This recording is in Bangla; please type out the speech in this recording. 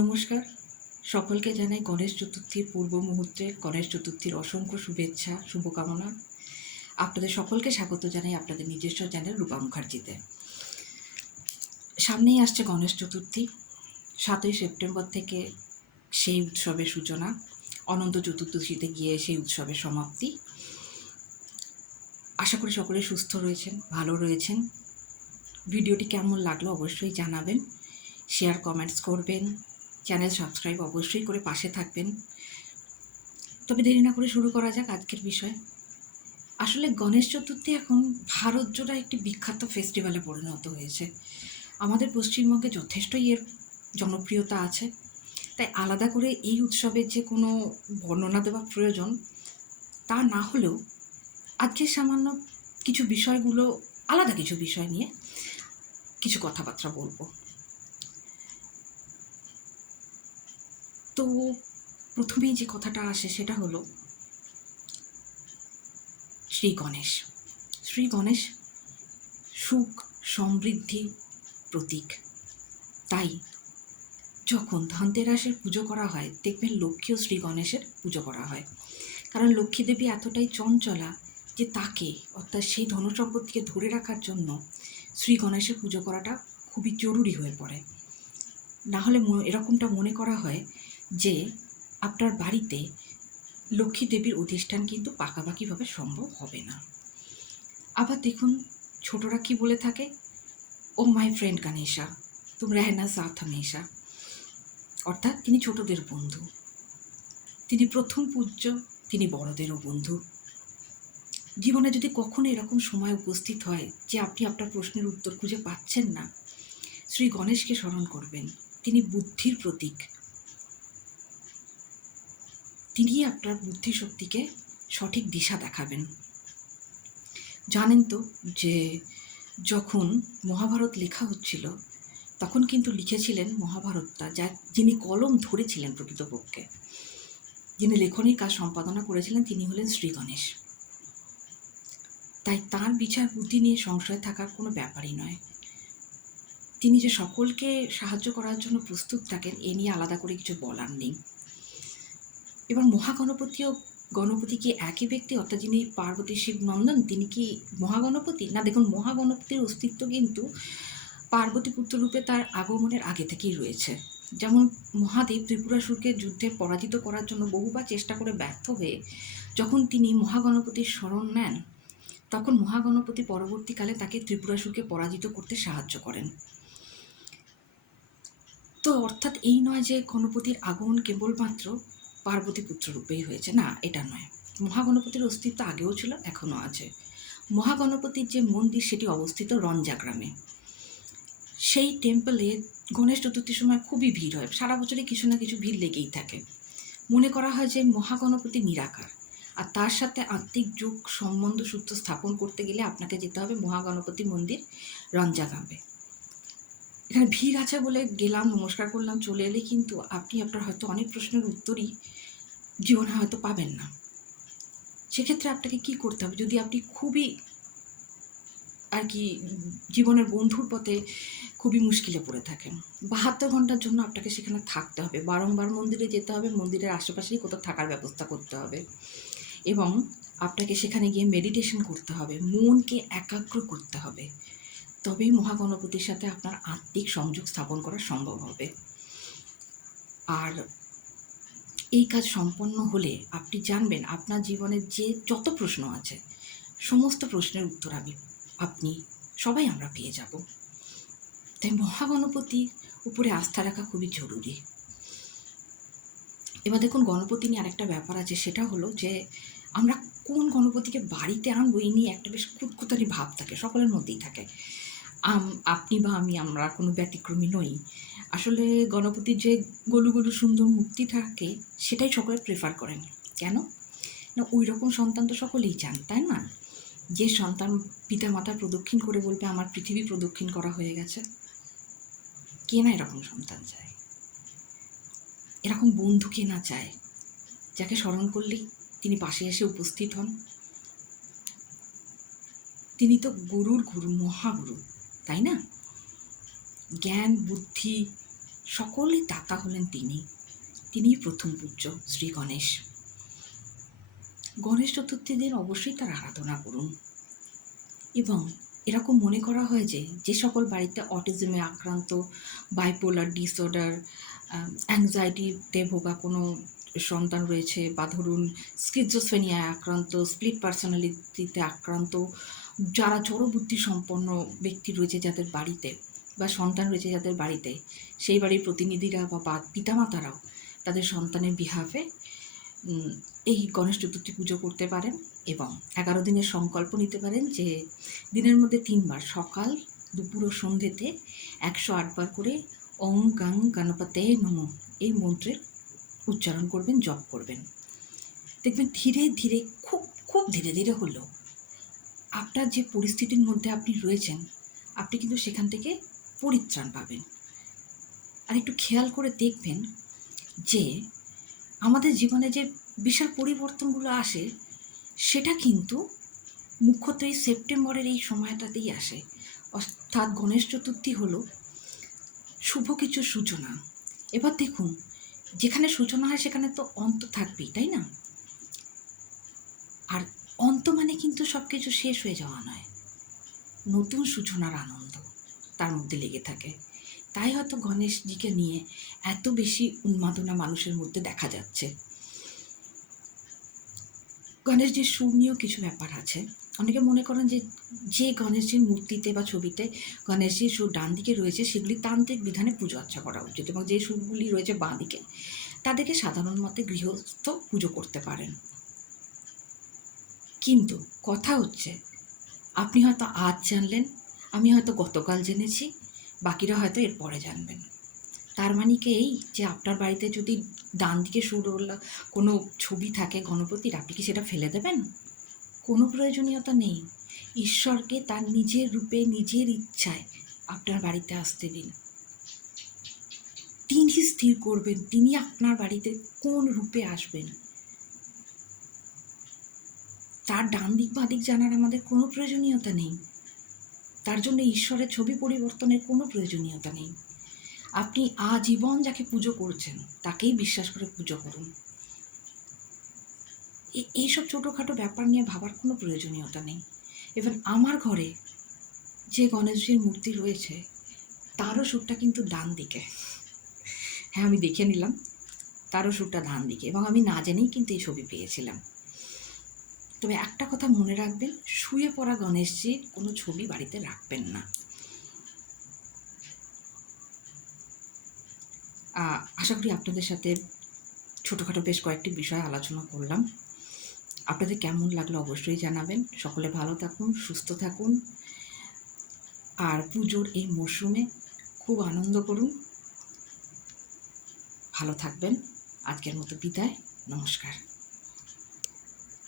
নমস্কার। সকলকে জানাই গণেশ চতুর্থীর পূর্ব মুহূর্তে গণেশ চতুর্থীর অসংখ্য শুভেচ্ছা, শুভকামনা। আপনাদের সকলকে স্বাগত জানাই আপনাদের নিজস্ব চ্যানেল রূপা মুখার্জিতে। সামনেই আসছে গণেশ চতুর্থী, সাতই সেপ্টেম্বর থেকে সেই উৎসবের সূচনা, অনন্ত চতুর্দশীতে গিয়ে সেই উৎসবের সমাপ্তি। আশা করি সকলে সুস্থ রয়েছেন, ভালো রয়েছেন। ভিডিওটি কেমন লাগল অবশ্যই জানাবেন, শেয়ার, কমেন্টস করবেন। চ্যানেল সাবস্ক্রাইব অবশ্যই করে পাশে থাকবেন। তবে দেরি না করে শুরু করা যাক আজকের বিষয়। আসলে গণেশ চতুর্থী এখন ভারত জোড়া একটি বিখ্যাত ফেস্টিভ্যালে পরিণত হয়েছে। আমাদের পশ্চিমবঙ্গে যথেষ্টই এর জনপ্রিয়তা আছে। তাই আলাদা করে এই উৎসবের যে কোনো বর্ণনা দেওয়া প্রয়োজন, তা না হলেও আজকে সামান্য কিছু বিষয়গুলো, আলাদা কিছু বিষয় নিয়ে কিছু কথাবার্তা বলব। তো প্রথমেই যে কথাটা আসে সেটা হলো, শ্রী গণেশ। শ্রী গণেশ সুখ, সমৃদ্ধি প্রতীক। তাই যখন ধনতেরাসের পুজো করা হয়, দেখবেন লক্ষ্মী ও শ্রী গণেশের পুজো করা হয়। কারণ লক্ষ্মী দেবী এতটাই চঞ্চলা যে তাকে, অর্থাৎ সেই ধনসম্পত্তিকে ধরে রাখার জন্য শ্রী গণেশের পুজো করাটা খুবই জরুরি হয়ে পড়ে। না হলে এরকমটা মনে করা হয় যে আপনার বাড়িতে লক্ষ্মী দেবীর অধিষ্ঠান কিন্তু পাকাপাকিভাবে সম্ভব হবে না। আবার দেখুন, ছোটরা কি বলে থাকে? ও মাই ফ্রেন্ড গানেশা তুম রেহনা সাথ হামেশা অর্থাৎ তিনি ছোটদের বন্ধু। তিনি প্রথম পূজ্য, তিনি বড়দেরও বন্ধু। জীবনে যদি কখনো এরকম সময় উপস্থিত হয় যে আপনি আপনার প্রশ্নের উত্তর খুঁজে পাচ্ছেন না, শ্রী গণেশকে স্মরণ করবেন। তিনি বুদ্ধির প্রতীক। তিনি আপনার বুদ্ধিশক্তিকে সঠিক দিশা দেখাবেন। জানেন তো যে যখন মহাভারত লেখা হচ্ছিল, তখন কিন্তু লিখেছিলেন মহাভারতটা, যা যিনি কলম ধরেছিলেন প্রকৃতপক্ষে। যিনি লেখনীর কাজ সম্পাদনা করেছিলেন, তিনি হলেন শ্রী গণেশ। তাই তার বিচার বুদ্ধি নিয়ে সংশয় থাকার কোনো ব্যাপারই নয়। তিনি যে সকলকে সাহায্য করার জন্য প্রস্তুত থাকেন, এ নিয়ে আলাদা করে কিছু বলার নেই। এবার মহাগণপতি ও গণপতি কি একই ব্যক্তি, অর্থাৎ যিনি পার্বতী শিব নন্দন তিনি কি মহাগণপতি? না, দেখুন, মহাগণপতির অস্তিত্ব কিন্তু পার্বতী পুত্র রূপে তার আগমনের আগে থেকেই রয়েছে। যেমন মহাদেব ত্রিপুরাসুরকে যুদ্ধে পরাজিত করার জন্য বহুবার চেষ্টা করে ব্যর্থ হয়ে যখন তিনি মহাগণপতির শরণ নেন, তখন মহাগণপতি পরবর্তীকালে তাকে ত্রিপুরাসুরকে পরাজিত করতে সাহায্য করেন। তো অর্থাৎ এই নয় যে গণপতির আগমন কেবলমাত্র পার্বতী পুত্র রূপেই হয়েছে। না, এটা নয়। মহাগণপতির অস্তিত্ব আগেও ছিল, এখনও আছে। মহাগণপতির যে মন্দির, সেটি অবস্থিত রঞ্জা গ্রামে। সেই টেম্পলে গণেশ চতুর্থীর সময় খুবই ভিড় হয়। সারা বছরই কিছু না কিছু ভিড় লেগেই থাকে। মনে করা হয় যে মহাগণপতি নিরাকার। আর তার সাথে আত্মিক যুগ, সম্বন্ধ সূত্র স্থাপন করতে গেলে আপনাকে যেতে হবে মহাগণপতি মন্দির রঞ্জা গ্রামে। এখানে ভিড় আছে বলে গেলাম, নমস্কার করলাম, চলে এলে কিন্তু আপনি আপনার হয়তো অনেক প্রশ্নের উত্তরই জীবনে হয়তো পাবেন না। সেক্ষেত্রে আপনাকে কি করতে হবে? যদি আপনি খুবই আর কি জীবনের বন্ধুর পথে খুবই মুশকিলে পড়ে থাকেন, বাহাত্তর ঘণ্টার জন্য আপনাকে সেখানে থাকতে হবে। বারংবার মন্দিরে যেতে হবে, মন্দিরের আশেপাশেই কোথাও থাকার ব্যবস্থা করতে হবে এবং আপনাকে সেখানে গিয়ে মেডিটেশন করতে হবে, মনকে একাগ্র করতে হবে। তবেই মহাগণপতির সাথে আপনার আত্মিক সংযোগ স্থাপন করা সম্ভব হবে। আর এই কাজ সম্পন্ন হলে আপনি জানবেন আপনার জীবনের যে যত প্রশ্ন আছে, সমস্ত প্রশ্নের উত্তর আমি, আপনি সবাই আমরা পেয়ে যাব। তাই মহাগণপতির উপরে আস্থা রাখা খুবই জরুরি। এবার দেখুন, গণপতি নিয়ে আরেকটা ব্যাপার আছে, সেটা হলো যে আমরা কোন গণপতিকে বাড়িতে আনব এই নিয়ে একটা বেশ কুতকুতানি ভাব থাকে, সকলের মধ্যেই থাকে। আপনি বা আমি আমরা কোনো ব্যতিক্রমী নই। আসলে গণপতির যে গলু গলু সুন্দর মূর্তি থাকে, সেটাই সকলে প্রেফার করেন। কেন? না ওই রকম সন্তান তো সকলেই চান, তাই না? যে সন্তান পিতা মাতা প্রদক্ষিণ করে বলবে, আমার পৃথিবী প্রদক্ষিণ করা হয়ে গেছে। কে না এরকম সন্তান চায়? এরকম বন্ধু কে না চায়, যাকে স্মরণ করলেই তিনি পাশে এসে উপস্থিত হন? তিনি তো গুরুর গুরু, মহাগুরু। তাই না? জ্ঞান, বুদ্ধি সকলের দাতা হলেন তিনি। তিনিই প্রথম পূজ্য শ্রী গণেশ। গণেশ চতুর্থী দিন অবশ্যই তার আরাধনা করুন। এবং এরকম মনে করা হয় যে যে সকল বাড়িতে অটিজমে আক্রান্ত বাইপোলার ডিসঅর্ডার অ্যাংজাইটিতে ভোগা কোনো সন্তান রয়েছে বা ধরুন স্কিজোসফেনিয়ায় আক্রান্ত স্প্লিট পার্সোনালিটিতে আক্রান্ত যারা জড়বুদ্ধি সম্পন্ন ব্যক্তি রয়েছে যাদের বাড়িতে বা সন্তান রয়েছে যাদের বাড়িতে, সেই বাড়ির প্রতিনিধিরা বা বা- পিতামাতারাও তাদের সন্তানের বিহাফে এই গণেশ চতুর্থী পুজো করতে পারেন এবং এগারো দিনের সংকল্প নিতে পারেন যে দিনের মধ্যে তিনবার সকাল, দুপুর ও সন্ধ্যেতে একশো আটবার করে ওং গাং গণপতে নম এই মন্ত্রের উচ্চারণ করবেন, জপ করবেন। দেখবেন ধীরে ধীরে, খুব খুব ধীরে ধীরে হলেও আপনার যে পরিস্থিতির মধ্যে আপনি রয়েছেন, আপনি কিন্তু সেখান থেকে পরিত্রাণ পাবেন। আর একটু খেয়াল করে দেখবেন যে আমাদের জীবনে যে বিশাল পরিবর্তনগুলো আসে, সেটা কিন্তু মুখ্যত এই সেপ্টেম্বরের এই সময়টাতেই আসে। অর্থাৎ গণেশ চতুর্থী হলো শুভ কিছু সূচনা। এবার দেখুন, যেখানে সূচনা হয় সেখানে তো অন্ত থাকবেই, তাই না? আর অন্ত মানে কিন্তু সব কিছু শেষ হয়ে যাওয়া নয়। নতুন সূচনার আনন্দ তার মধ্যে লেগে থাকে। তাই হয়তো গণেশজিকে নিয়ে এত বেশি উন্মাদনা মানুষের মধ্যে দেখা যাচ্ছে। গণেশজির সুর নিয়েও কিছু ব্যাপার আছে। অনেকে মনে করেন যে যে গণেশজির মূর্তিতে বা ছবিতে গণেশজির সুর ডান দিকে রয়েছে, সেগুলি তান্ত্রিক বিধানে পুজো আর্চা করা উচিত এবং যে সুরগুলি রয়েছে বাঁ দিকে, তাদেরকে সাধারণ মতে গৃহস্থ পুজো করতে পারেন। কিন্তু কথা হচ্ছে, আপনি হয়তো আজ জানলেন, আমি হয়তো গতকাল জেনেছি, বাকিরা হয়তো এর পরে জানবেন। তার মানে কি এই যে আপনার বাড়িতে যদি ডান দিকে সুরওয়ালা কোনো ছবি থাকে গণপতির, আপনি কি সেটা ফেলে দেবেন? কোনো প্রয়োজনীয়তা নেই। ঈশ্বরকে তার নিজের রূপে, নিজের ইচ্ছায় আপনার বাড়িতে আসতে দিন। তিনি স্থির করবেন, তিনি আপনার বাড়িতে কোন রূপে আসবেন? তার ডান দিক বা দিক জানার আমাদের কোনো প্রয়োজনীয়তা নেই। তার জন্য ঈশ্বরের ছবি পরিবর্তনের কোনো প্রয়োজনীয়তা নেই। আপনি আজীবন যাকে পুজো করছেন, তাকেই বিশ্বাস করে পুজো করুন। এইসব ছোটোখাটো ব্যাপার নিয়ে ভাবার কোনো প্রয়োজনীয়তা নেই। এবার আমার ঘরে যে গণেশজির মূর্তি রয়েছে, তারও সুরটা কিন্তু ডান দিকে। হ্যাঁ আমি দেখে নিলাম, তারও সুরটা ডান দিকে এবং আমি না জেনেই কিন্তু এই ছবি পেয়েছিলাম। তবে একটা কথা মনে রাখবেন, শুয়ে পড়া গণেশজির কোনো ছবি বাড়িতে রাখবেন না। আশা করি আপনাদের সাথে ছোটোখাটো বেশ কয়েকটি বিষয় আলোচনা করলাম। আপনাদের কেমন লাগল অবশ্যই জানাবেন। সকলে ভালো থাকুন, সুস্থ থাকুন। আর পুজোর এই মরশুমে খুব আনন্দ করুন। ভালো থাকবেন। আজকের মতো বিদায়। নমস্কার।